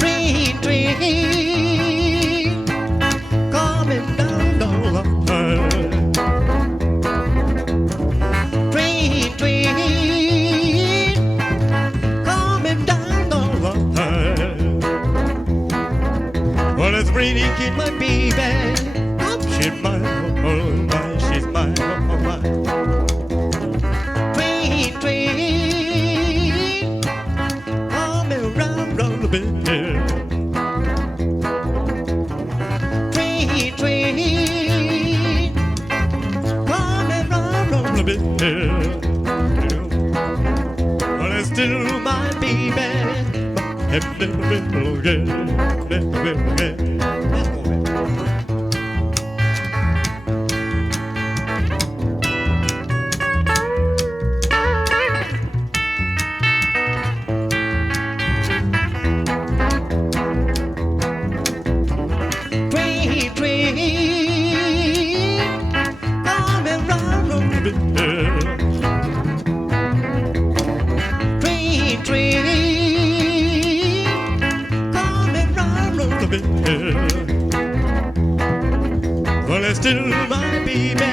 Train, train, coming down the line. Train, train, coming down the line. Well, it's raining in my baby. She's mine, oh my, she's mine, oh my. Train, train, coming round, round the bend. Train, train, coming round, round the bend. Well, it's still my baby. Train, train, coming round, round the bend. Train, train, coming round, round the bend. Well, it's still my baby.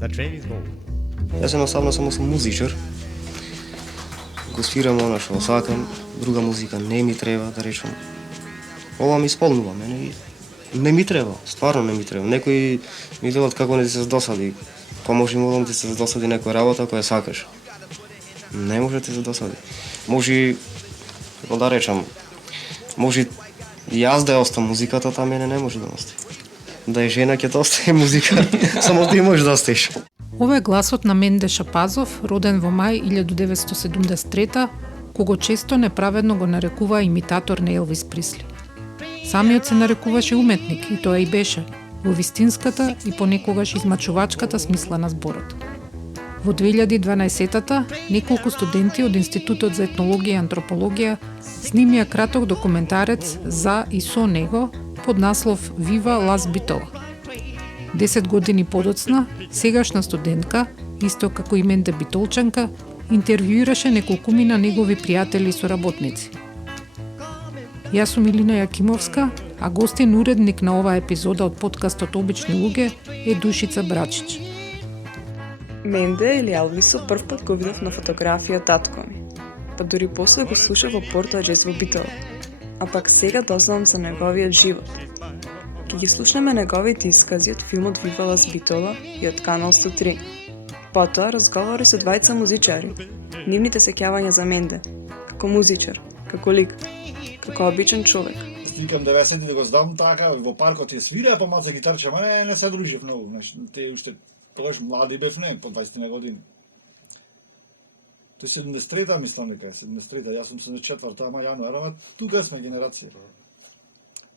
The train is gone. Јас едноставно само сум музичар. Го свирам она што сакам, друга музика не ми треба, да речам. Ова ми исполнува, мене не ми треба, стварно не ми треба. Некои ми велат како не ти се досади. Па може да ти се досади некоја работа која сакаш. Не може да ти се досади. Може, како да речам, може јас да ја остам музиката, та мене не може да остане. Да е жена ќе да остане музика, само ти можеш да остеш. Ова е гласот на Менде Шапазов, роден во мај 1973, кого често неправедно го нарекува имитатор на Елвис Присли. Самиот се нарекуваше уметник, и тоа и беше, во вистинската и понекогаш измачувачката смисла на зборот. Во 2012-та, неколку студенти од Институтот за етнологија и антропологија снимија краток документарец за и со него под наслов Viva Las Bitola. 10 години подоцна, сегашна студентка, исто како и Менде Битолчанка, интервјуираше неколкумина негови пријатели и соработници. Јас сум Илина Јакимовска, а гостин уредник на оваа епизода од подкастот Обични луѓе е Душица Брачич. Менде или Елвисо прв пат го видов на фотографија татко ми, па дури после го слушав во Порто Джез во Битола, а пак сега дознавам за неговиот живот. Ке ги слушнеме неговите искази од филмот Viva Las Bitola и од Канал 103. Потоа разговори со двајца музичари, нивните сеќавања за Менде, како музичар, како лик, како обичен човек. Стикам 90-ти да го здам така, во паркот ја свирија по маца гитарче, ама не се дружив многу, значи те уште тогаш млади бев, не, по 20 години. Тој 73-та мислам дека е, 73-та, јас сум 74-та, ама јануар, ама тука сме генерација.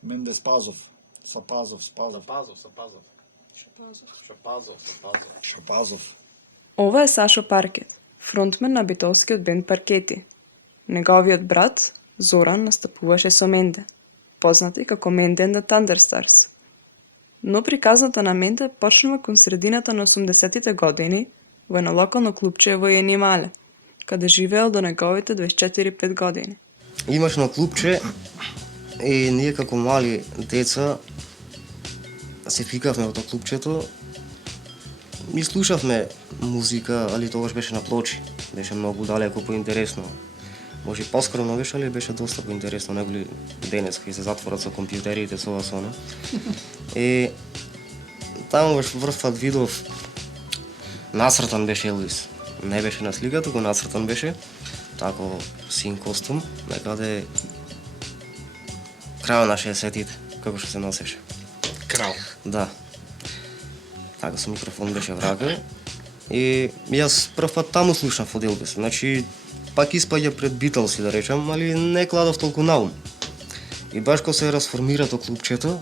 Менде Спазов, Сапазов. Шапазов. Ова е Сашо Паркет, фронтмен на битолскиот бенд Паркети. Неговиот брат, Зоран, настапуваше со Менде, познат и како Менде and the Thunderstars. Но приказната на Менде почнува кон средината на 80-тите години во едно локално клубче во Јенимале, каде живеел до неговите 24-5 години. Имаш на клубче и ние како мали деца се фикавме во тоа клубчето и слушавме музика, али тогаш беше на плочи. Беше многу далеко поинтересно. Може и поскромно беше, али беше доста поинтересно, неголи денес кои се затворат со компјутерите, со ова со она. И таму беше врвпат видов нацртан беше Елвис. Не беше на слика, туку нацртан беше, тако син костум, некаде крајот на 60-тите, како што се носеше. Крал. Да. Така со микрофон беше врака. И јас прв пат таму слушнав од Елвис. Значи, пак испаѓа пред Битлси, да речам, али не кладов толку на ум. И баш кога се расформира то клубчето,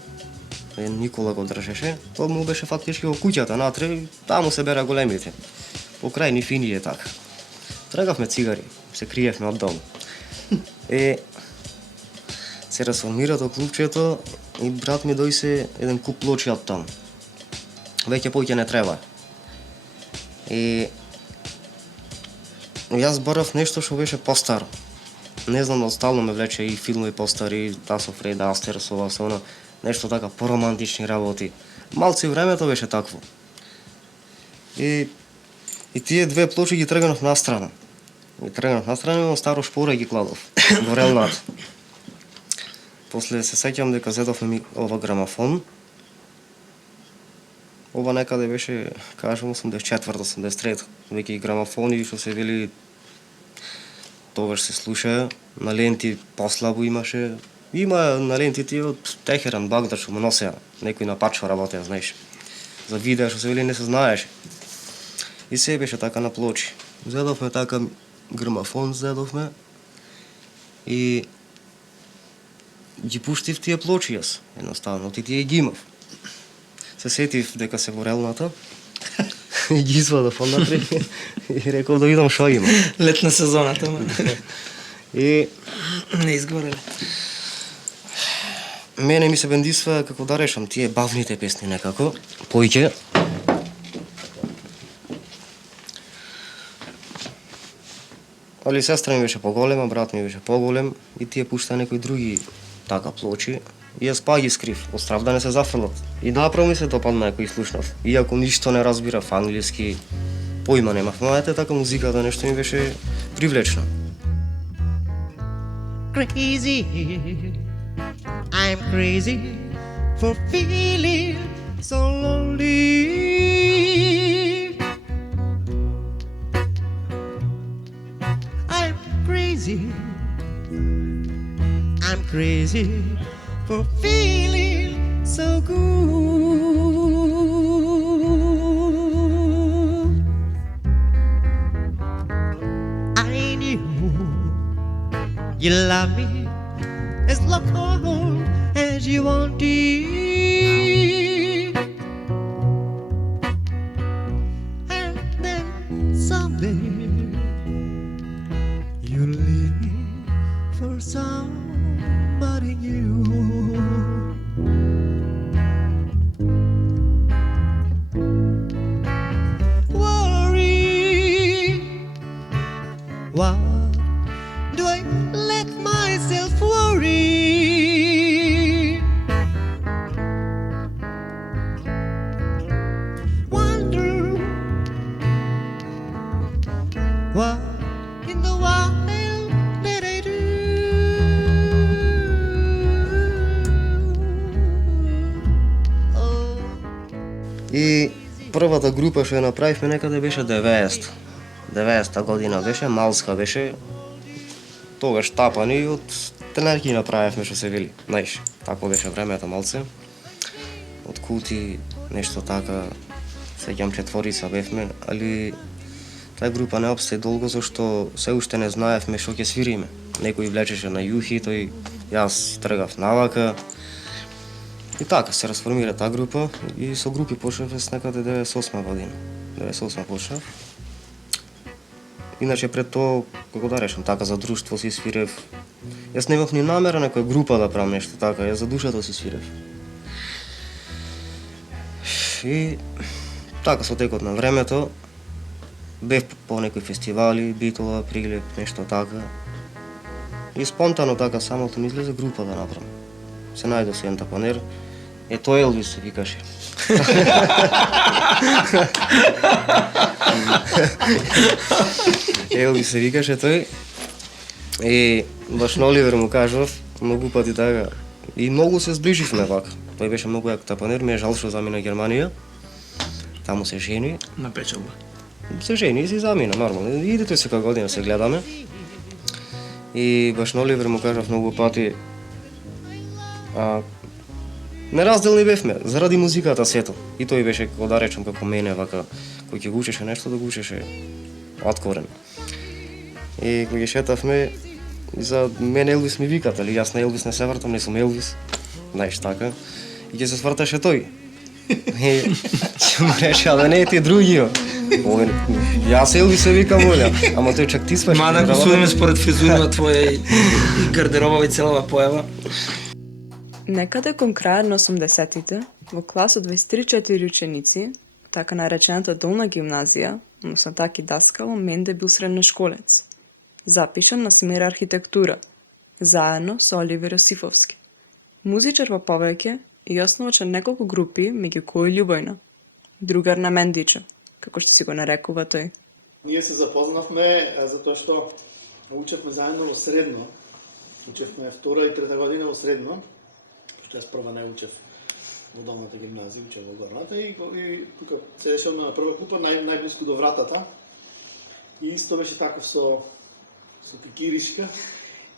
Никола го држеше, тоа му беше фактички во куќата натре, таму се бера големите. Покрај ни фини е така. Трагавме цигари, се криевме од дом. Се расформира тоа клубчето и брат ми дојсе еден куп плочи од таму. Веќе повеќе не треба. Јас барав нешто што беше постаро. Не знам, стално ме влече и филмови постари, Тасо Фред Астер, со она, нешто така поромантични работи. Малце времето беше такво. И тие две плочи ги тргнав настрана. Имам старо шпора и ги кладов. Во релнат. После се сеќам дека зедовме ми ова грамафон. Ова некаде беше, кажам, 84-83. Веќе и грамафони што се били тогаш се слуша, на ленти послабо имаше. Има на лентите од Техеран, Багдад што му носеа, некој на пачва работеа, знаеш. За видеа што се били не се знаеше. И се беше така на плочи. Зедовме така грамафон зедовме и ги пуштив тие плочи јас, едноставно, и тие ги имав. Се сетив дека се во релната и ги извадов однатре и реков да видам шо има. Летна сезона тама. И Не изгореле. мене ми се бендисва како да решам тие бавните песни некако, поиќе. Али сестра ми беше поголема, брат ми беше поголем и тие пушта некои други така плочи. И јас па ги скрив, од страв да не се зафрлат. И направо ми се допадна ако слушнав. Иако ништо не разбирав англиски, поима немав. Но ете така музиката нешто ми беше привлечна. Crazy, I'm crazy for feeling so lonely. I'm crazy for feeling so good. I knew you love me as long as you wanted, and then someday you leave me for somebody new. Worry, why do I let myself worry? Wonder what in the wild did I do? Oh. И првата група што ја направивме некаде беше 90. 90-та година беше, малска беше. Тогаш тапани од тенерки направивме што се вели. Знаеш, тако беше времето малце. Од кути, нешто така, сеќам четворица бевме, али таа група не опстои долго зашто се уште не знаевме што ќе свириме. Некој влечеше на јухи, тој јас тргав навака. И така се расформира таа група и со групи почнав с некаде 98 година. 98 почнав. Иначе пред тоа, како да решам, така за друштво си свирев. Јас немав ни намера некоја група да правам нешто така, јас за душата си свирев. И така со текот на времето бев по некои фестивали, Битола, Прилеп, нешто така. И спонтано така самото ми излезе група да направам. Се најдов со еден тапанер. Тоа Елвис се викаше. Елвис се викаше тој. И баш на Оливер му кажав многу пати така. И многу се зближивме вака. Тој беше многу јак тапанер, ми е жал што замина Германија. Таму се жени. На печалба. Се жени и си замина, нормално. Иде тој секоја година се гледаме. И баш на Оливер му кажав многу пати неразделни бевме, заради музиката сето. И тој беше, како да речем, како мене, вака, кој ќе го учеше нешто, да го учеше откорен. И кога ги шетавме, за мене Елвис ми викат, али јас на Елвис не се вртам, не сум Елвис, знаеш така. и ќе се сврташе тој. И ќе му рече, абе не ти другиот. Ове, јас Елвис се викам Оля, ама тој чак ти сваш. Ма да го судиме според фризурна твоја и гардеробова и целава појава. Некаде кон крајот на 80-тите, во клас од 23-4 ученици, така наречената долна гимназија, односно таки даскало, Менде бил средношколец. Запишан на смер архитектура, заедно со Оливер Јосифовски. Музичар во повеќе и основач на неколку групи, меѓу кои Љубојна. Другар на Мендичо, како што си го нарекува тој. Ние се запознавме затоа што учевме заедно во средно. Учевме втора и трета година во средно, што јас прва не учев во долната гимназија, учев во горната и тука седеше на прва клупа најблиску до вратата. И исто беше таков со кикиришка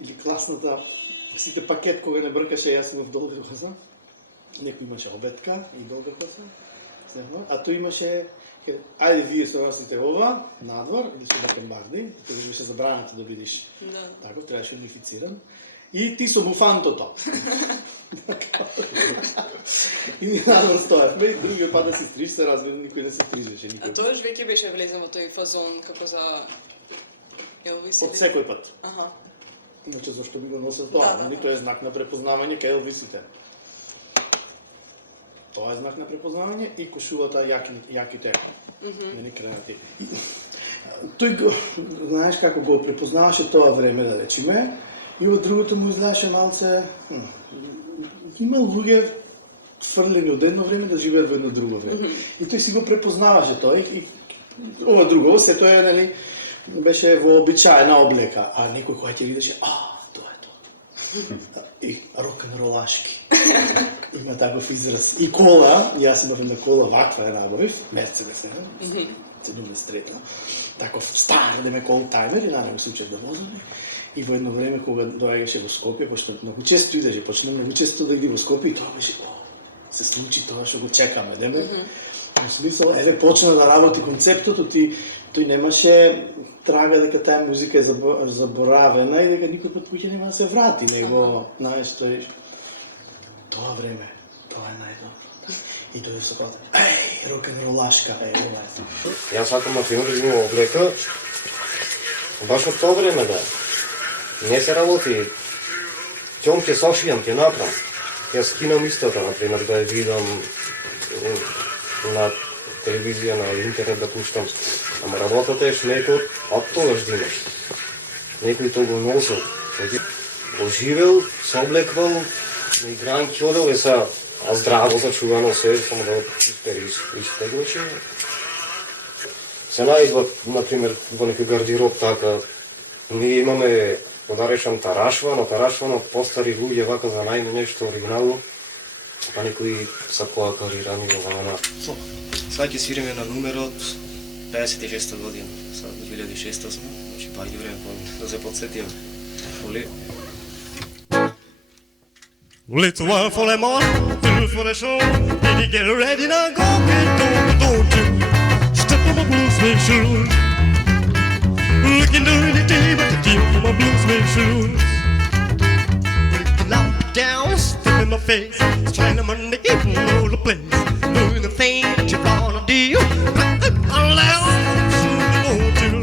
или класната, сите пакет кога не бркаше, јас имав долга коса. Некој имаше обетка и долга коса. А тој имаше, ајде вие се носите ова, надвор, или се бакенбарди, тоа беше забрането да бидеш тако, требаше унифициран. И ти со буфантото. И ни надвор стоевме, и другиот пат да се стриж, се разбира, никој не се стрижеше. А тоаш веќе беше влезен во тој фазон како за Елвис? Од секој пат. Аха. Иначе зашто би го носил тоа? Нели тоа е знак на препознавање кај Елвисите. Тоа е знак на препознавање и кошулата јаките. Нели креатив. Тој го, знаеш како го препознаваше тоа време, да речеме, и од другото му изгледаше малце... Има луѓе фрлени од едно време да живеат во едно друго време. И тој си го препознаваше тоа и ова друго, се тоа е, нели, беше вообичаена облека, а некој кој ќе видеше, тоа е тоа. И рок-н-ролашки. Има таков израз. И кола, јас имав една кола ваква ја набавив, Мерцедес, не? 73-та. Таков стар, да ме колтаймер и на него се учев да возам. И во едно време кога доаѓаше во Скопје, пошто многу често идеше, почна многу често да иди во Скопје и тоа беше, се случи тоа што го чекаме, деме. Во смисла, еве почна да работи концептот, тој немаше трага дека таа музика е заборавена и дека никој пат веќе нема да се врати, него, знаеш, тоа време, тоа е најдобро. И тој се каза, рок-н-ролашка, ова е. Јас сакам, например, да имам облека, баш од тоа време, да. Не се работи, ќом ќе сошијам, ќе направам. Јас кинам истото, например, да ја видам на телевизија, на интернет да пуштам. Ама работата е некој од тогаш да имаш. Некој тоа го носил, го живел, се облеквал, на игранки одел и са, а здраво зачувано се, само да успееш истеглачи. Се најдват, например, во некој гардероб така, ние имаме, да речам, тарашвано постари луѓе вака за нешто оригинално, па некои са поакарирани во вана. Сега ќе свириме на numерот 56 година, сега 2006 сме, значи паѓи време да се подсетиме. Воли? Little one for them on, two for the show. Did you get ready now? Go, don't you step on my blue suede shoes. Looking dirty day, but the deal for my blue suede shoes. Looking out down, step in my face, trying to money all the place. Doing the thing that you wanna do. I'll let you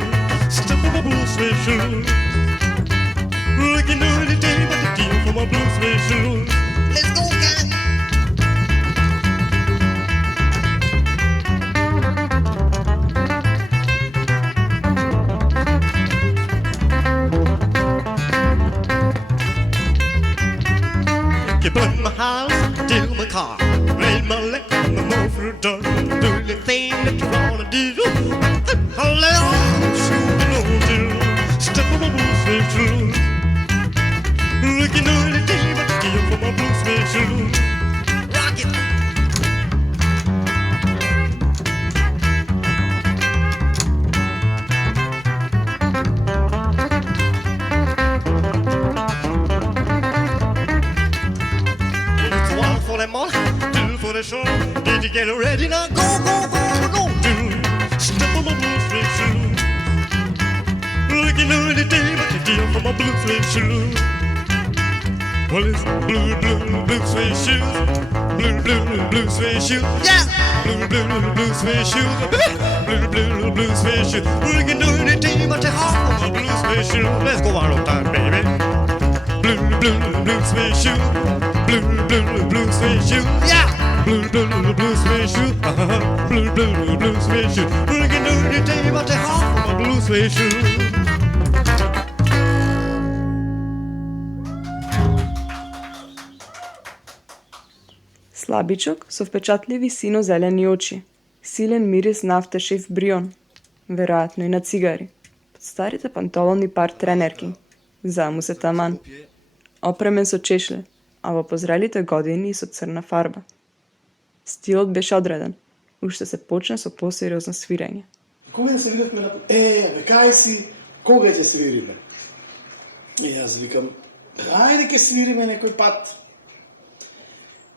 step on my blue suede shoes. Looking dirty day, but the deal for my blue suede shoes. Let's go, guys. Keep in my house, till my car, raise my leg, my move through the door, do the thing that you wanna do. I'll let you step on my blue suede shoes. Looking at the day, but the deal for my blue suede shoes. Rock it. It's one for them all, two for the show. Did you get ready now? Go, do. Step on my blue suede shoes. Looking at the day, but the deal for my blue suede shoes. Well, it's blue suede shoes. blue suede shoes. Yeah, blue suede shoes. Blue suede shoes. We can do anything but take off the blue suede shoes. Let's go one more time, baby. Blue suede shoes. Blue suede shoes. Yeah, blue suede shoes. Blue suede shoes. We can do anything but take off the blue suede shoes. Слабичок со впечатливи сино-зелени очи, силен мирис на автошеф Брион, веројатно и на цигари, под старите панталони пар тренерки, за му се таман, опремен со чешле, а во позрелите години и со црна фарба. Стилот беше одреден, уште се почне со посериозно свирење. Кога се видевме на... бе, кај си, кога ќе свириме? И јас викам, ајде ќе свириме некој пат.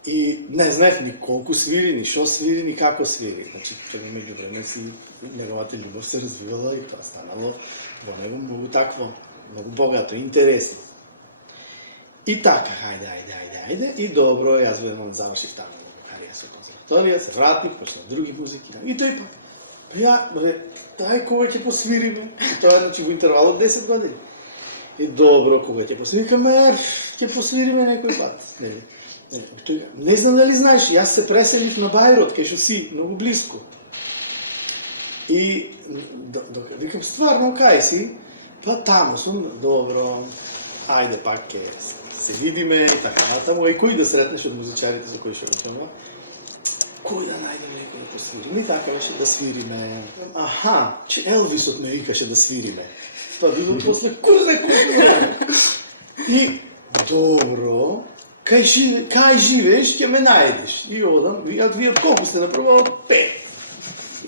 И не знаев ни колку свири, ни шо свири, ни како свири. Значи, тоа меѓу време си неговата љубов се развивала и тоа станало во него многу такво, многу богато, интересно. И така, ајде, и добро, јас веднаш завршив таму кариера со консерваторија, се вратив, почнав други музики, и тој пак. Ја, тај кога ќе посвириме? Тоа значи во интервал од 10 години. И добро, кога ќе посвириме, ќе посвириме некој пат, нели? Не знам дали знаеш, јас се преселив на Бајрот, кај што си, многу близко. И викам, стварно, кај си? Па таму сум, добро, ајде пак ќе се видиме и така натаму, и кој да сретнеш од музичарите за кои што речеме? Кој да најдеме некој да посвириме? И така беше да свириме. Аха, че Елвисот ме викаше да свириме. Тоа било после кој знае колку време. И добро, кај живееш, ќе ме најдеш. И одам, викат, вие од колку сте направо? Од 5.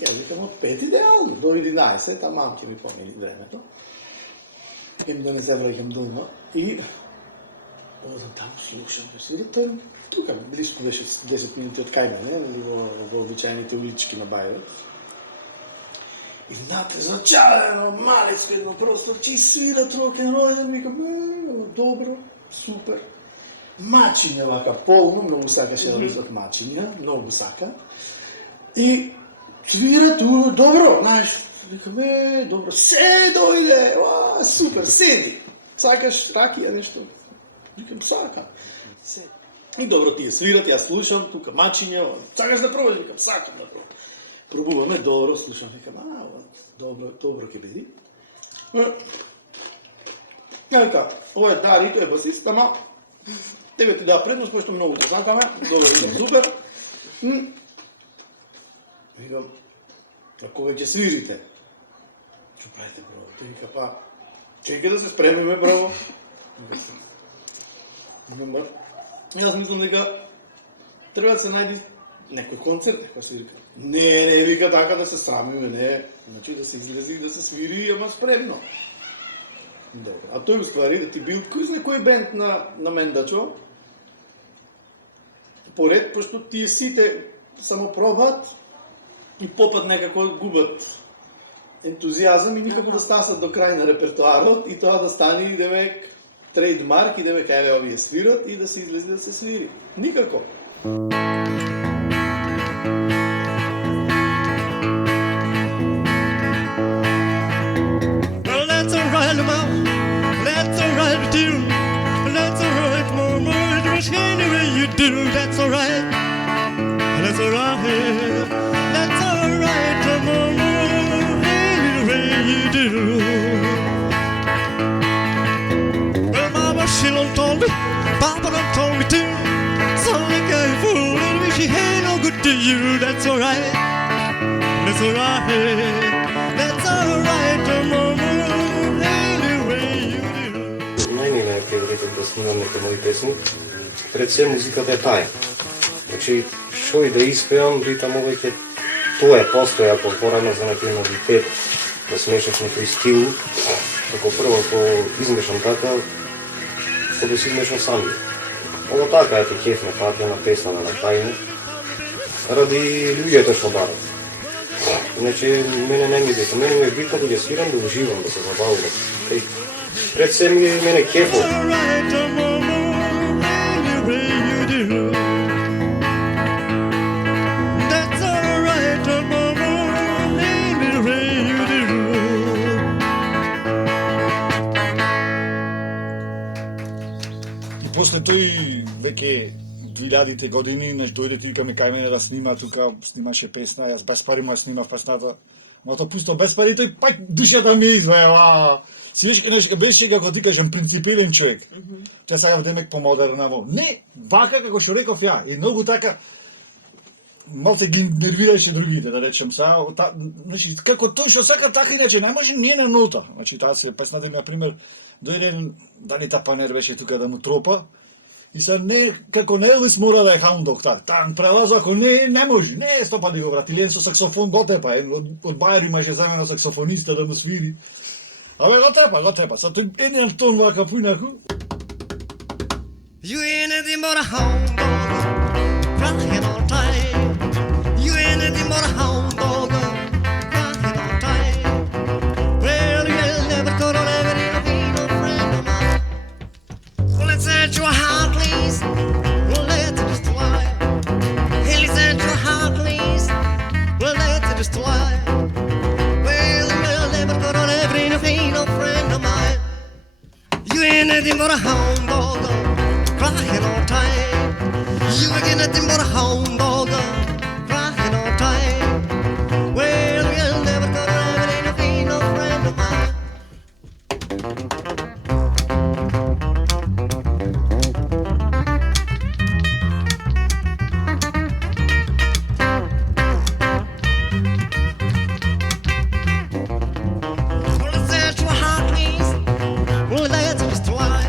Јас викам, од 5 идеално, до 11, тамам ќе ми помени времето. Им да не се враќам дома. И одам таму, слушам, тој тука, близко беше 10 минути од кај мене, во обичајните улички на Бајрот. И внатре зачарено, малецко едно просто, че свира рок-н-рол, и викам, добро, супер. Мачиња вака полно, многу сакаше да влизат мачиња, многу сака. И свира ту, добро, знаеш, викам, добро, се дојде, супер, седи. Сакаш ракија нешто? Викам, сакам. И добро, тие свират, јас слушам, тука мачиња, сакаш да пробаш? Викам, сакам да пробам. Пробуваме, добро, слушам, викам, добро ќе биде. Ека, ова е Дари, тој е басист, ама тебе ти дава предност, пошто многу те сакаме, добро, викам, супер. Викам, а кога ќе свирите? Што правите, бро? Тој вика, па, чекај да се спремиме, бро. Викам, јас мислам дека треба да се најди некој концерт, некој свирка. Не, вика така да се срамиме, не. Значи да се излези и да се свири, ама спремно. Добро. А тој уствари да ти бил кој знае кој бенд на Мендачо. Поред, пошто тие сите само пробат и попат некако губат ентузијазам и никако да стасат до крај на репертоарот и тоа да стане, демек, трейдмарк и демек, еве овие свират и да се излези да се свири. Никако. That's alright. That's alright. That's alright. Come on, any way you do. Well, Mama, she done told me, Papa done told me too. Sound like a fool, and she ain't no good to you. That's alright. That's alright. That's alright. Come on, any way you do. Најми ме е приоритет да снимам некои мои песни. Пред се музиката е тај. Значи, шо и да испеам, ритам овеќе, тоа е постоја ако порано за некој новитет, да смешаш некој стил, како прво ако измешам така, ако да си измешам сами. Ово така ето кеф ме фаќа на песна на тајна, ради луѓето што барат. Значи, мене не ми дека, мене ми е битно да ќе свирам, да уживам, да се забавувам. Пред се мене кефо. тој веќе 2000-те години, дојде ти викаме кај мене да снима, тука снимаше песна, јас без пари му ја снимав песната. Ма тоа пусто без пари, тој пак душата ми извева. Свиреше беше како ти кажем принципилен човек. Тоа сега демек помодерна во. Не, вака како што реков ја, и многу така малце ги нервираше другите, да речем са, значи како тој што сака така иначе не може не на нота. Значи таа си песната ми на пример дојде дали Тапанер беше тука да му тропа. И се не како не Елвис мора да е hound dog так. Там прелаза ако не може. Не е стопа да го врати Лен со саксофон го тепа. Од Бајер имаше замена саксофониста да му свири. Абе го тепа. Са тој еден тон вака поинаку. You ain't anything but a hound dog, crying all time. You ain't anything but a hound dog, crying all time. Well, you'll never go to live in a be no friend of mine. Well, let's set your heart, please. Well, let's just lie. Hey, let's set your heart, please. Well, let's just lie. Well, you'll never go to live in a be no friend of mine. You ain't anything but a hound dog, crying all time. You ain't nothing but a hound dog, crying all time. Well, you'll never go to heaven, ain't no be no friend of mine. Well, let's set your heart, please. Well, that's just why.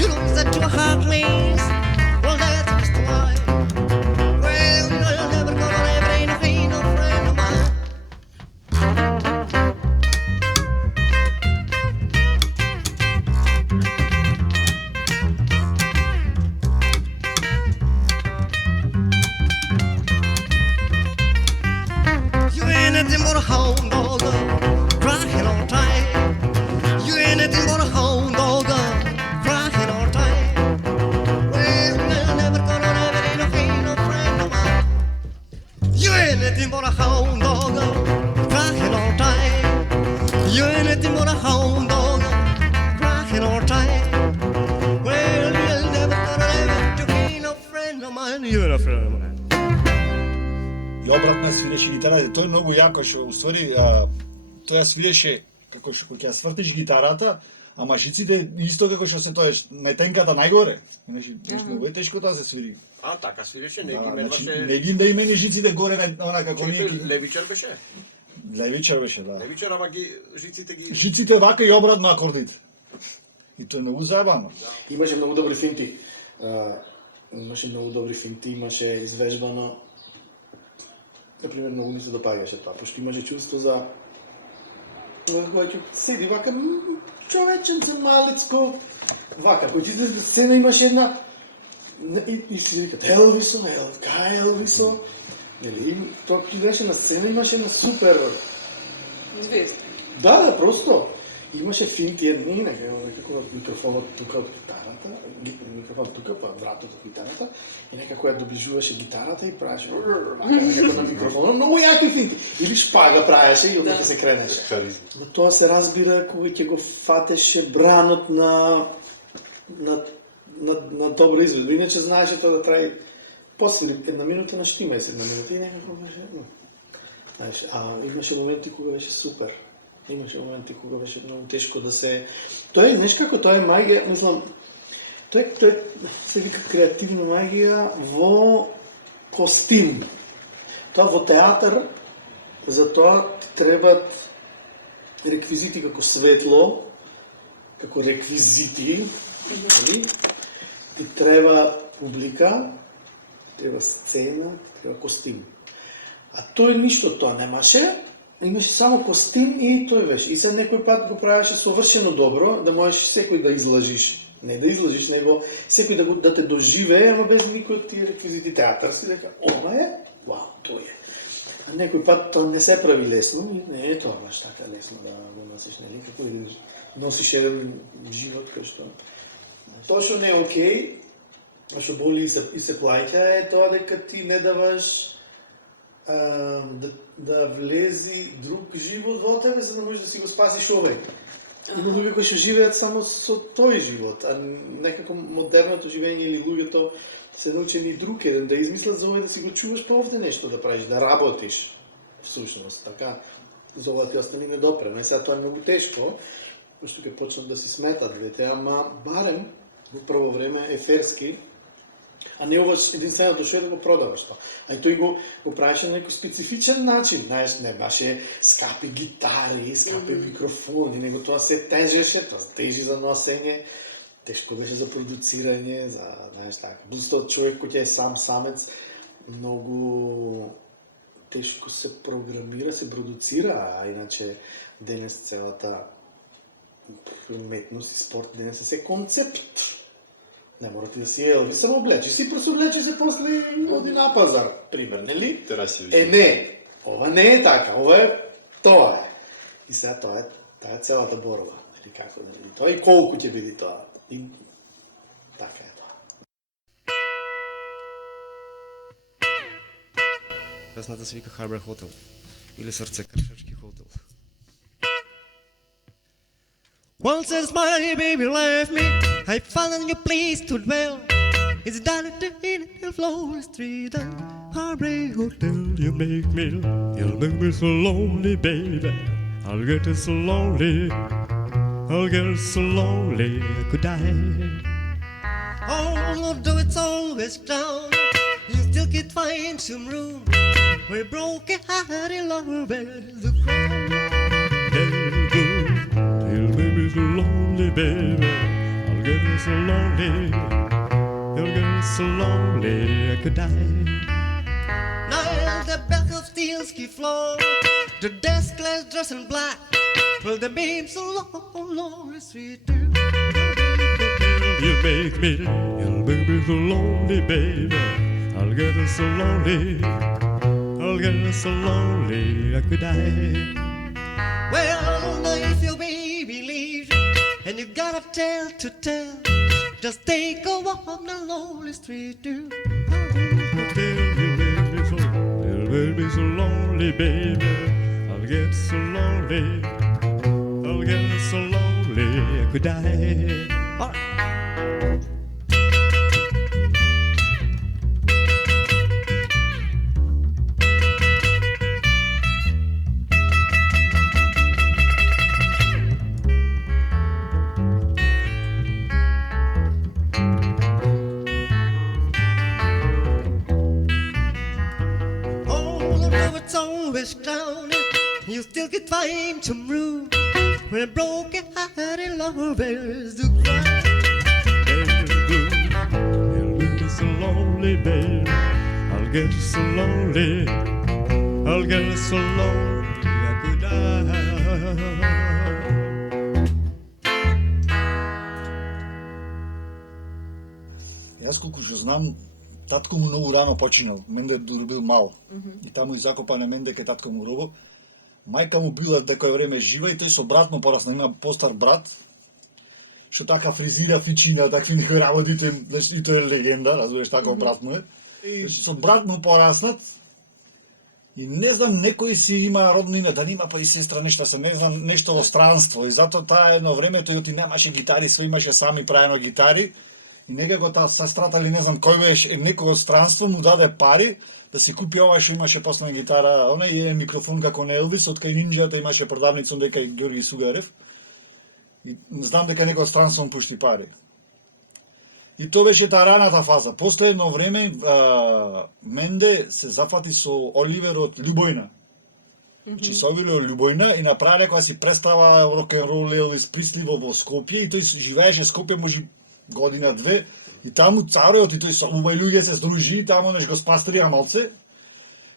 You don't set your heart, please. Well, that's just why. Well, you'll never go to heaven, ain't no be no friend of mine. You ain't nothing but a hound dog, crying all time. You ain't nothing but a hound dog, crying all time. Well, you'll never go to heaven, ain't no be no friend of mine. You ain't nothing but a hound dog, crying all time. You ain't nothing but a hound dog, crying all time. Well, you'll never go to heaven, to be no friend of mine. You ain't a friend of mine. И обратно свиреше гитара, и тоа е многу јако што уствари тоа свиреше како што кога ќе свртиш гитарата, ама жиците исто како што се тоа метенката најгоре. Значи, многу е тешко тоа се свири. А, така свиреше, не ги Значи, менуваше... не ги да имени жиците горе на она како ние. Чекайте, левичар беше? Левичар беше, да. Левичар, ама жиците ги... Жиците вака и обратно акордите. И тоа е многу заебано. Имаше многу добри финти. Имаше извежбано. Например, многу ми се допаѓаше тоа, пошто имаше чувство за кога ќе седи вака човеченце малицко, вака, кој излезе на сцена имаше една и си викат Елвисо, кај Елвисо, нели, тоа кој излезеше на сцена имаше една супер... Звезда. Да, просто. Имаше финти едни, некако микрофонот тука од гитарата, микрофон тука, па вратот од гитарата, и некако ја доближуваше гитарата и правеше некако на микрофонот, многу јаки финти. Или шпага правеше и оттека се кренеше. Но тоа се разбира кога ќе го фатеше бранот на добра изведба. Иначе знаеше тоа да траи после една минута на штима една минута и некако беше... Знаеш, имаше моменти кога беше супер. Имаше моменти кога беше многу тешко да се... Тоа е, знаеш како, тоа е магија, мислам, тоа се вика креативна магија во костим. Тоа во театар, за тоа ти требат реквизити како светло, како реквизити, ти треба публика, треба сцена, треба костим. А тој ништо тоа немаше, имаше само костим и тој беше. И се некој пат го правеше совршено добро, да можеш секој да излажиш. Не да излажиш, него секој да те доживее, ама без никој од тие реквизити театарски, дека ова е, вау, тој е. А некој пат тоа не се прави лесно и не е тоа баш така лесно да го носиш, нели, како да носиш еден живот кој што... Тоа што не е окей, а што боли и се плаќа е тоа дека ти не даваш да влези друг живот во тебе, за да можеш да си го спасиш овој. Има луѓе кои што живеат само со тој живот, а некако модерното живење или луѓето се научени и друг еден да измислат за ова да си го чуваш па овде нешто да правиш, да работиш всушност, така за ова ти остани недопрено. И сега тоа е многу тешко, пошто ќе почнат да си сметат двете, ама барем во прво време е ферски, а не ова единствено дошол да го продаваш тоа. А и тој го правеше на некој специфичен начин, знаеш, не баше скапи гитари, скапи микрофони, него тоа се тежеше, тоа тежи за носење, тешко беше за продуцирање, за, знаеш, така. Плюс човек кој е сам самец, многу тешко се програмира, се продуцира, а иначе денес целата уметност и спорт денес е се концепт. Не мора ти да си Елвис, само облечи си, просто облечи се после и оди на пазар, пример, нели? Не, ова не е така, ова е тоа е. И сега тоа е целата борба, нели како, нели, тоа и колку ќе биде тоа. И така е тоа. Песната се вика Harbor Hotel или Срце кршачки хотел. Once as my baby left me, I found a new place to dwell. It's down at the end of Florida Street, the Heartbreak Hotel. You make me so lonely, baby. I'll get so lonely, I'll get so lonely I could die. Although it's always down, you still can't find some room where broken-hearted lovers will cry. You'll make me so lonely, baby. I'll get so lonely. You'll get so lonely I could die. Now the back of steel ski floor, the desk glass dressed in black. Well, the beams so long, sweet. You'll make me so lonely, baby. I'll get so lonely. I'll get so lonely I could die. Well, now if your baby leaves you and you got a tale to tell, just take a walk on the lonely street. You'll make me so lonely, baby. I'll get so lonely. I'll get so lonely I could die. All right. You still can find some room when a broken-hearted lovers do cry. You'll make me so lonely, baby. I'll get so lonely. I'll get so lonely I could die. Јас колку што знам, татко му многу рано починал, менде дури бил мал. И таму и закопане менде кај татко му робо. Мајка му била дека време жива и тој со брат му порасна, има постар брат, што така фризира фичина, такви некои работи, и тој е легенда, разбираш, таков брат му е. И со брат му пораснат, и не знам, некој си има родно име, дали има па и сестра, нешто се, не знам, нешто во странство, и затоа таа едно време тој оти немаше гитари, све имаше сами правено гитари, и некако таа сестрата или не знам кој беше некој од странство му даде пари, да си купи ова што имаше после гитара, оне и еден микрофон како на Елвис, од кај Нинџата имаше продавница онде кај Ѓорги Сугарев. И знам дека некој од странство му пушти пари. И тоа беше таа раната фаза. После едно време Менде се зафати со Оливер од Љубојна. Значи со Оливер од Љубојна и направи некоја си представа рок-н-рол Елвис Присли во Скопје и тој живееше Скопје може година-две. И таму царот и тој со убај луѓе се сдружи, таму неш го спастрија малце.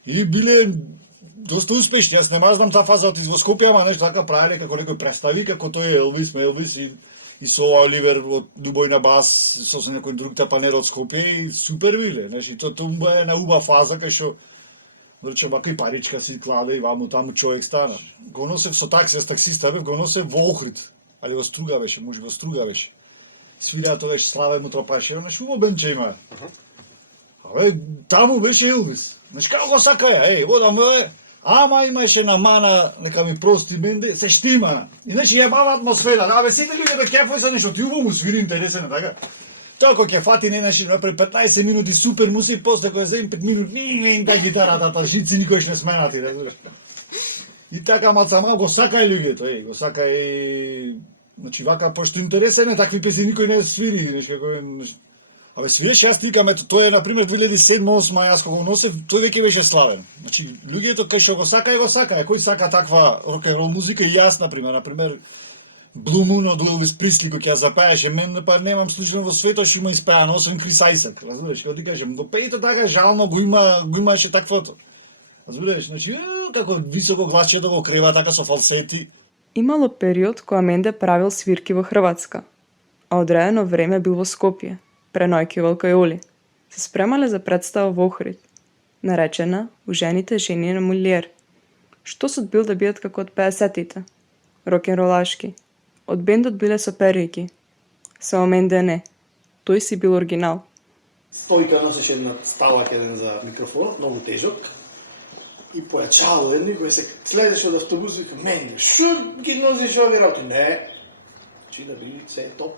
И биле доста успешни. Јас не знам таа фаза од во Скопје, ама нешто така правеле како некој представи, како тој е Елвис и со Оливер од Љубојна бас, со некој друг тапанер од Скопје и супер биле. Неш и тоа е на уба фаза кај што рече мака и паричка си кладе и ваму таму човек стана. Го носев со такси, с таксиста бев, го носев во Охрид, али во Струга беше, може во Струга беше. Свираа тоа беше Славе Мутропаше, ама шумо бенче има. Абе, таму беше Елвис. Знаеш како го сакаја, водам, Ама имаше на мана, нека ми прости менде, се штима. Иначе јабава атмосфера. Абе, сите луѓе да кефој за нешто, ти убаво му свири интересен, така? Тоа кој ќе фати не наши напред 15 минути супер музика, после кој земе 5 минути, не дај гитарата, та жици никој не сменати, разбираш? И така мацама го сакај луѓето, го сакај. Значи вака пошто интересен е, такви песни никој не свири, нешто како. Абе свиреше, јас тикам, ето тој е на пример 2007-2008, јас кога го носев, тој веќе беше славен. Значи луѓето кај што го сакај, кој сака таква рок-н-рол музика и јас на пример Blue Moon од Елвис Присли кој ќе ја запееше, мен па немам слушано во светот што има испеано освен Крис Айсак, разбираш, како ти кажам, го пеето така жално го имаше таквото. Разбираш, значи како високо гласче да го крева така со фалсети. Имало период кога Менде правил свирки во Хрватска, а одредено време бил во Скопје, пренојкивал кај Оли. Се спремале за представа во Охрид, наречена У жените жени на Мулиер. Штосот бил да бидат како од 50-тите, рок-н-ролашки. Од бендот биле соперики, само Менде не. Тој си бил оригинал. Стојка носеше една ставак еден за микрофон, многу тежок. И појачало едни кој се следеше од автобус и вика, Менде, шо ги носиш овие работи? Не. Чи да били се топ.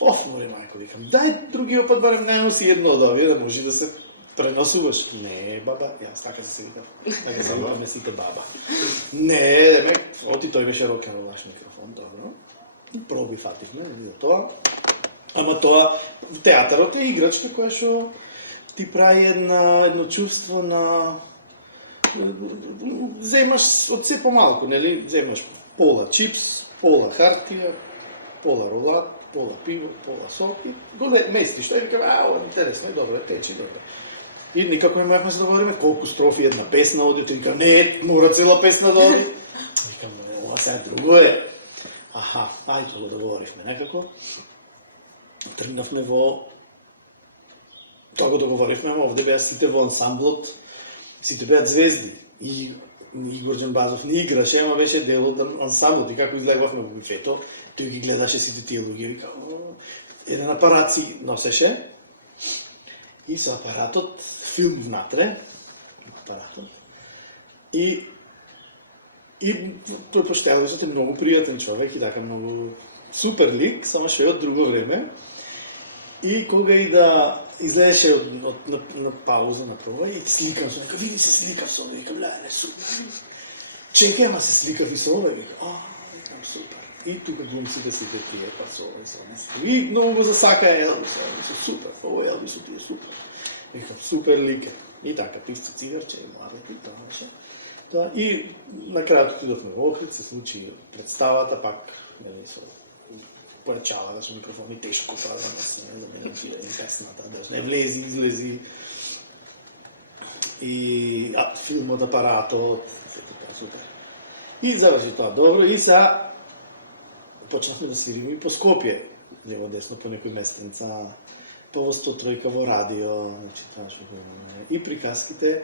Море мајко, викам, дај другиот пат барем не носи едно од овие да може да се преносуваш. Не, баба, јас така се викам. Така се викаме сите баба. Не, демек, оти тој беше рок-н-ролаш микрофон, добро. Проби фатихме за тоа. Ама тоа, театарот е играчка која што ти прави едно чувство на земаш од се помалку, нели? Земаш пола чипс, пола хартија, пола ролат, пола пиво, пола сок и го местиш. Тој вика, ова интересно, добро, течи, добро. И никако не можевме се договориме колку строфи една песна оди, тој вика, не, мора цела песна да оди. Викам, ова сега друго е. Аха, ајде го договоривме некако. Тргнавме во... Тоа го договоривме, овде беа сите во ансамблот, сите беа звезди. И Игор Џамбазов не играше, ама беше дел од ансамблот. И како излегувавме во бифето, тој ги гледаше сите тие луѓе, вика, еден апарат си носеше, и со апаратот, филм внатре, апаратот, и тој поштелвачот е многу пријатен човек и така многу супер лик, само што е од друго време. И кога и да излезеше на пауза на проба и сликам со, вика, види се сликав со, вика, не супер. Чекай, ама се сликав и со, вика, викам, супер. И тука глумците сите тие пасове со. И многу го засака Елвис, супер, ово Елвисот е супер. Викам, супер лик. И така, писто цигарче и младите, тоа беше. И на крајот отидовме во Охрид, се случи представата, пак, нели, со појачала да со микрофони, тешко тоа да не фира песната, да не влези, излези. И филмот, апаратот, се така супер. И заврши тоа добро и сега почнавме да свириме и по Скопје, лево десно по некој местенца, по во 103 во радио, значи тоа што и приказките.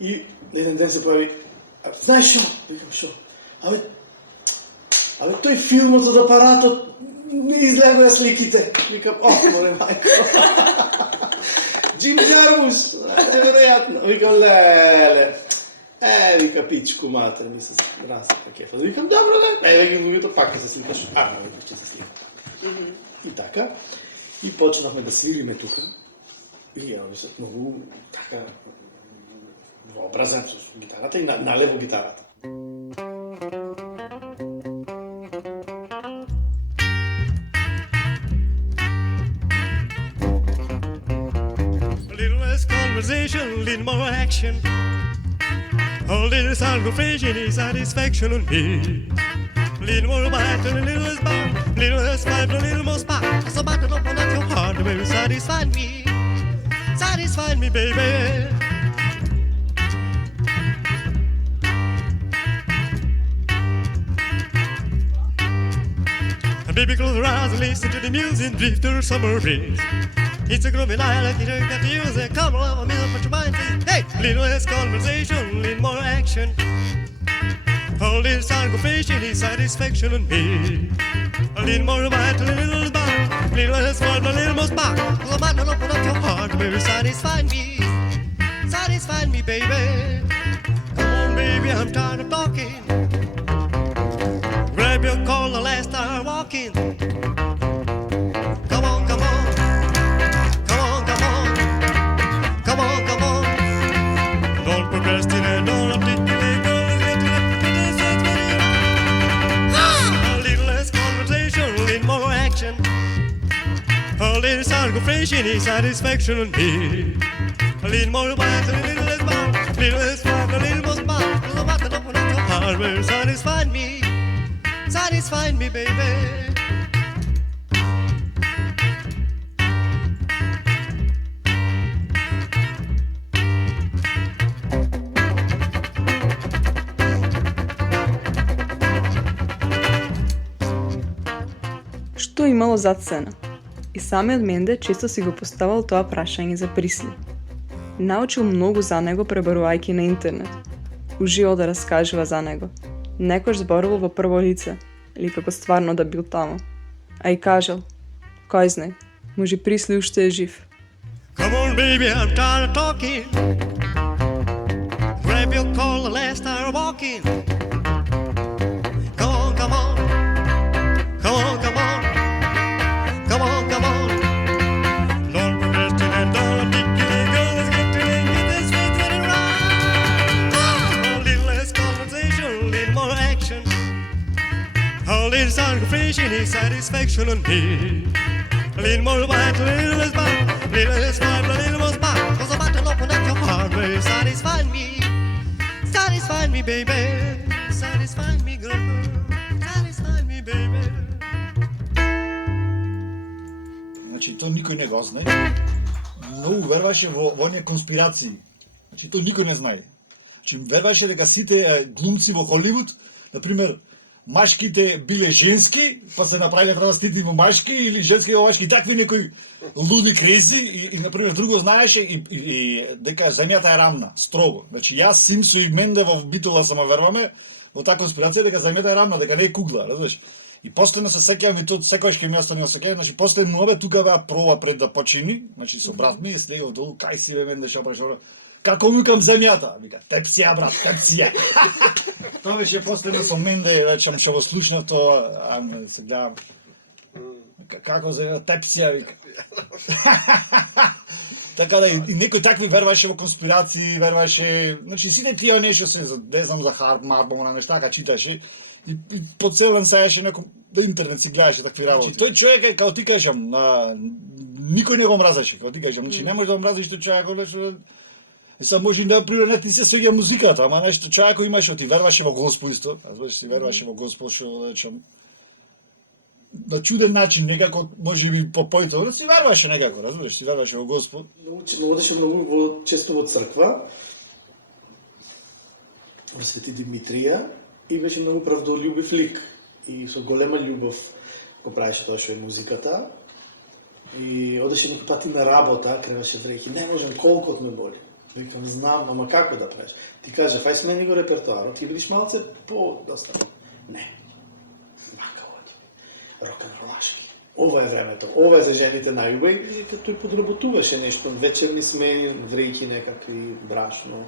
И еден ден се појави, знаеш шо? Викам шо? Абе тој филмот од апаратот не излегоа сликите. Викам, море мајко. Джим Џармуш, неверојатно. Викам, леле. Вика, пичку матер, ми се расипа кефа. Викам, добро, веќе луѓето пак ќе се сликаш. Веќе ќе се сликам. И така. И почнавме да свириме тука. И ја многу така вообразен со гитарата и налево гитарата. Little less conversation, little more action. A little satisfaction is satisfaction on me. Little more bite and a little less bite, little less fight, a little more spark. So bite it up on your heart, baby, satisfy me, baby. Baby, close your eyes and listen to the music, drift through summer breeze. It's a groovy night, like you don't got to use it. Come along, put your mind free. Hey, little less conversation, little more action. A little satisfaction is satisfaction on me. A little more bite, a little bite, a little less fun, a little more spark. So bite it up on your heart, baby, satisfy me, baby. Come on. I'm tired of talking. Grab your collar, let's start walking. Come on, come on. Come on, come on. Come on, come on. Don't procrastinate, don't articulate, girl. A little less conversation, a little more action. A little satisfaction is satisfaction in me. A little more bite, a little less bite, a little less fun, a little more smile. A little bite, open up your heart, will satisfy me, baby. Што имало зад сцена? И самиот Менде често си го поставал тоа прашање за Присли. Научил многу за него пребарувајќи на интернет. Уживал да раскажува за него. Некош зборувал во прво лице, или како стварно да бил таму. А и кажал, кој знае, може Присли уште е жив. Come on, baby, I'm tired of talking. Grab your collar, let's start walking. Come on, come on. Come on, come on. Come on, come on. Don't procrastinate, don't articulate, girl, let's get to it, get this feeling right. A little less conversation, a little more action. A little satisfaction is satisfaction on me. A little more bite, a little less bite, a little less bite, a little more spite. Cause I'm about to open up your heart, will satisfy me, baby. Satisfy me, girl. Satisfy me, baby. Значи, то никој не го знае. Многу верваше во оние конспирации. Значи, то никој не знае. Значи, верваше дека сите глумци во Холивуд, например, машките биле женски, па се направиле транстити во машки, или женски во машки, такви некои луди кризи, и например, друго знаеше и дека земјата е рамна, строго. Значи, јас, Симсо и Менде во Битола само верваме во таа конспирација дека земјата е рамна, дека не е кугла, разбираш? И постојано се сеќавам и тоа секогаш ќе ми остане осеќај, значи после муабе тука беа проба пред да почини, значи со брат ми слегов долу, кај си бе Менде што прашува? Како викам земјата? Вика, тепсија брат, тепсија. Тоа беше постојано со Менде, речам што го слушнав тоа, ама се гледам. Како земјата тепсија вика. Така да и некој такви верваше во конспирации, верваше, значи сите тие нешто се, не знам за Харп, Марбон, нешта така читаше. И по целен саеше некој на интернет си гледаше такви работи. Тој човек е како ти кажам, никој не го мразеше, како ти кажам, значи не може да го мразиш тој човек, нешто. Сега може да пример не ти се свиѓа музиката, ама нешто човекот имаше, ти верваше во Господ исто, разбираш, си верваше во Господ, што да речам на чуден начин, некако можеби по појто, си верваше некако, разбираш, си верваше во Господ. Одеше многу често во црква, во Свети Димитрија, и беше многу правдолюбив лик. И со голема љубов го правеше тоа што е музиката. И одеше некој пати на работа, креваше вреќи, не можам, колкот ме боли. Викам, знам, ама како да правиш? Ти каже, фај смени го репертуарот, ти бидиш малце по-доста. Не. Вака оди. Рок-н-ролашки. Ова е времето, ова е за жените најубај. И като тој подработуваше нешто, вечерни смени, вреќи некакви, брашно,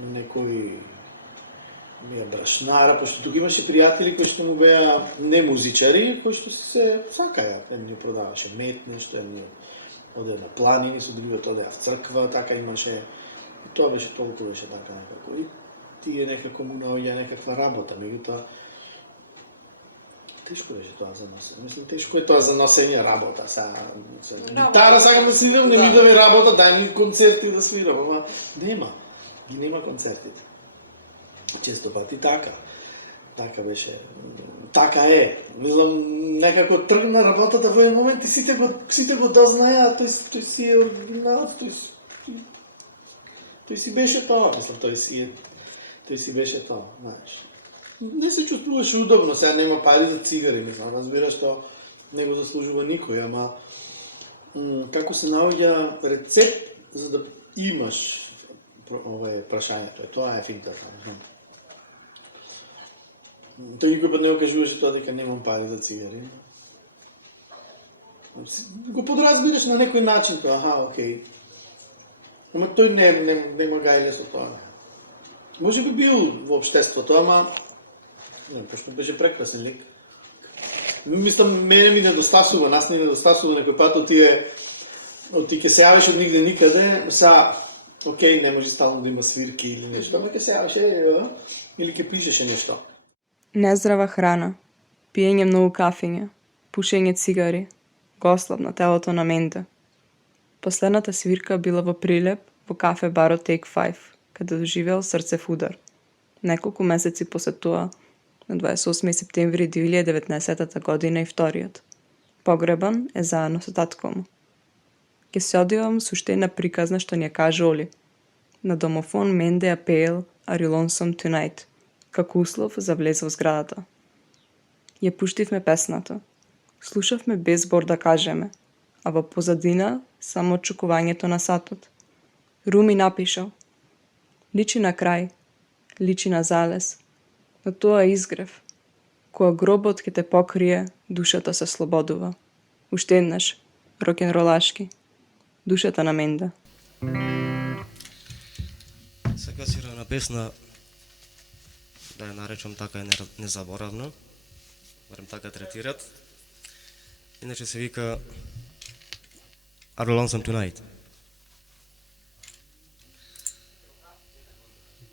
некои брашнара, пошто тук имаше пријатели кои што му беа не музичари, кои што се сакаја. Едни продаваше мет, нешто, едни оде на планини, со другото одеа в црква, така имаше. И тоа беше толку, беше така некако. И тие некако му наоѓа некаква работа, меѓутоа тешко беше тоа за носење. Мислам, тешко е тоа за носење работа. Гитара сакам да свирам, не ми да ми работа, дај ми концерти да свирам, ама нема. Ги нема концертите. Често пати така. Така беше. Така е. Мислам, некако тргна работата во еден момент и сите го дознаеа, тој си е оригинал, тој си беше тоа. Мислам, тој си беше тоа, знаеш. Не се чувствуваше удобно, сега нема пари за цигари, мислам, разбираш тоа не го заслужува никој, ама како се наоѓа рецепт за да имаш прашањето, тоа е финтата. Тој никој пат не го кажуваше тоа дека немам пари за цигари. Го подразбираш на некој начин, тоа, аха, окей. Ама тој нема гајле со тоа. Може би бил во општеството, ама пошто беше прекрасен лик. Мислам, мене ми недостасува, нас не недостасува некој пат ти ќе се јавиш од нигде никаде, окей, не може стално да има свирки или нешто, ама ќе се јавиш или ќе пишеше нешто. Нездрава храна, пиење многу кафење, пушење цигари, го ослабна телото на Менде. Последната свирка била во Прилеп, во кафе барот Take 5, каде доживеал срцев удар. Неколку месеци после тоа, на 28 септември 2019 година и вториот. Погребан е заедно со татко му. Ке се одивам со уште една приказна што ни ја каже Оли. На домофон Менде ја пеел Are You Lonesome Tonight, како услов за влез во зградата. Ја пуштивме песната. Слушавме без збор да кажеме, а во позадина само чукувањето на сатот. Руми напишал. Личи на крај, личи на залез, но тоа е изгрев. Кога гробот ќе те покрие, душата се слободува. Уште еднаш, рок-н-ролашки. Душата на Менда. Сега свира на песна, да ја наречам така е незаборавна, барем така третират. Иначе се вика Are You Lonesome Tonight.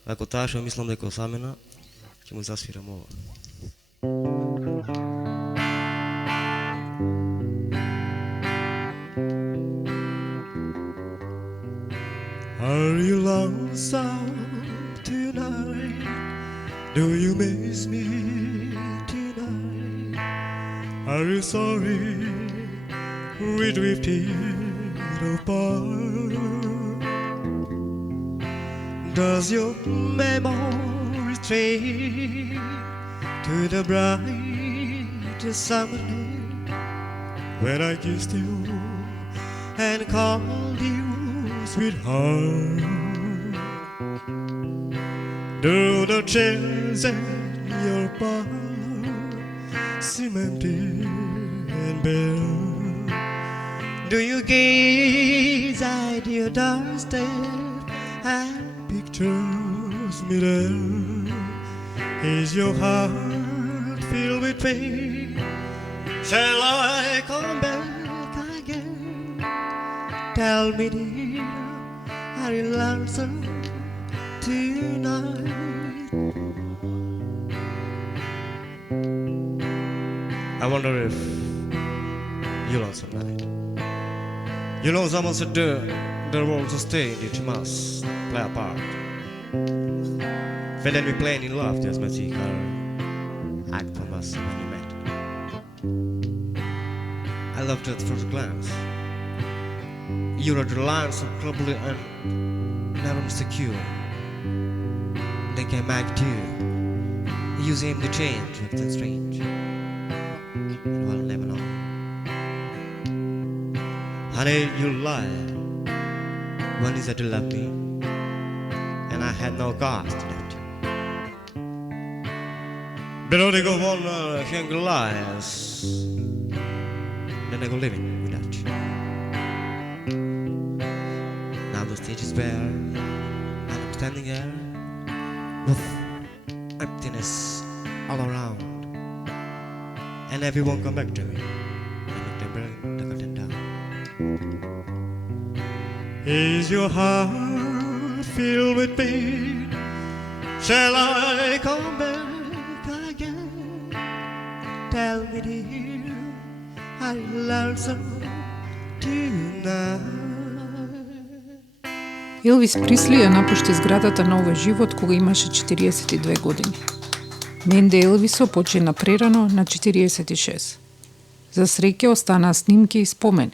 Ако таа што мислам дека осамена, ќе му засвирам ова. Are you lonesome tonight? Do you miss me tonight? Are you sorry we drifted apart? Does your memory stray to the bright summer day when I kissed you and called you sweetheart? Do the chairs in your parlor seem empty and bare? Do you gaze at your doorstep and pictures me there? Is your heart filled with pain? Shall I come back again? Tell me dear, are you lonesome tonight? I wonder if you lonesome tonight. You know someone said the world to stay that you must play a part. But then we playing in love, just magical act from us when you met. I loved at first glance. You were the lines so crumbly and never secure. Then came back to you. You seemed to change, acting strange. And I'll never know. Honey, you lied when you said you loved me, and I had no cause to doubt you. But only go on hanging lies, then I go living without you. Now the stage is bare, and I'm standing there with emptiness all around, and everyone come back to me and make them bring the curtain down. Is your heart filled with pain? Shall I come back again? Tell me dear, are you lonesome tonight? Елвис Присли ја напушти зградата на овој живот кога имаше 42 години. Менде Елвисо почина прерано на 46. За среќа останаа снимки и спомени.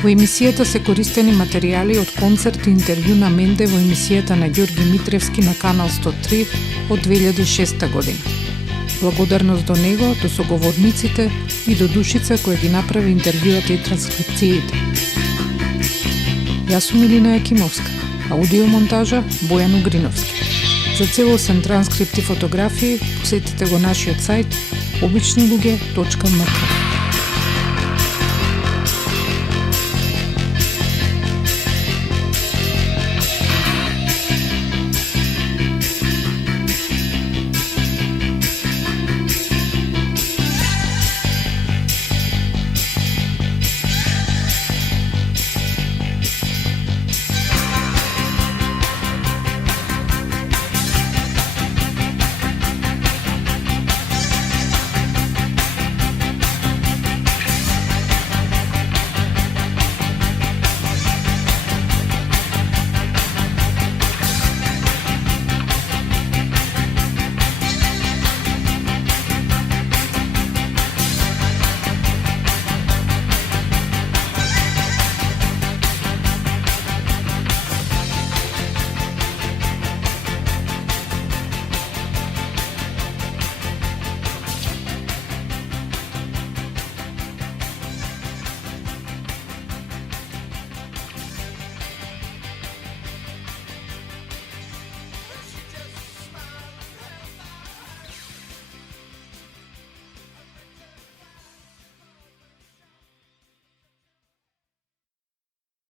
Во емисијата се користени материјали од концерт и интервју на Менде во емисијата на Ѓорги Митревски на Канал 103 од 2006 година. Благодарност до него, до соговорниците и до Душица која ги направи интервјуата и транскрипциите. Јас сум Илина Јакимовска, аудиомонтажа Бојан Угриновски. За целосен транскрипт и фотографии посетете го нашиот сајт običniljuge.mk.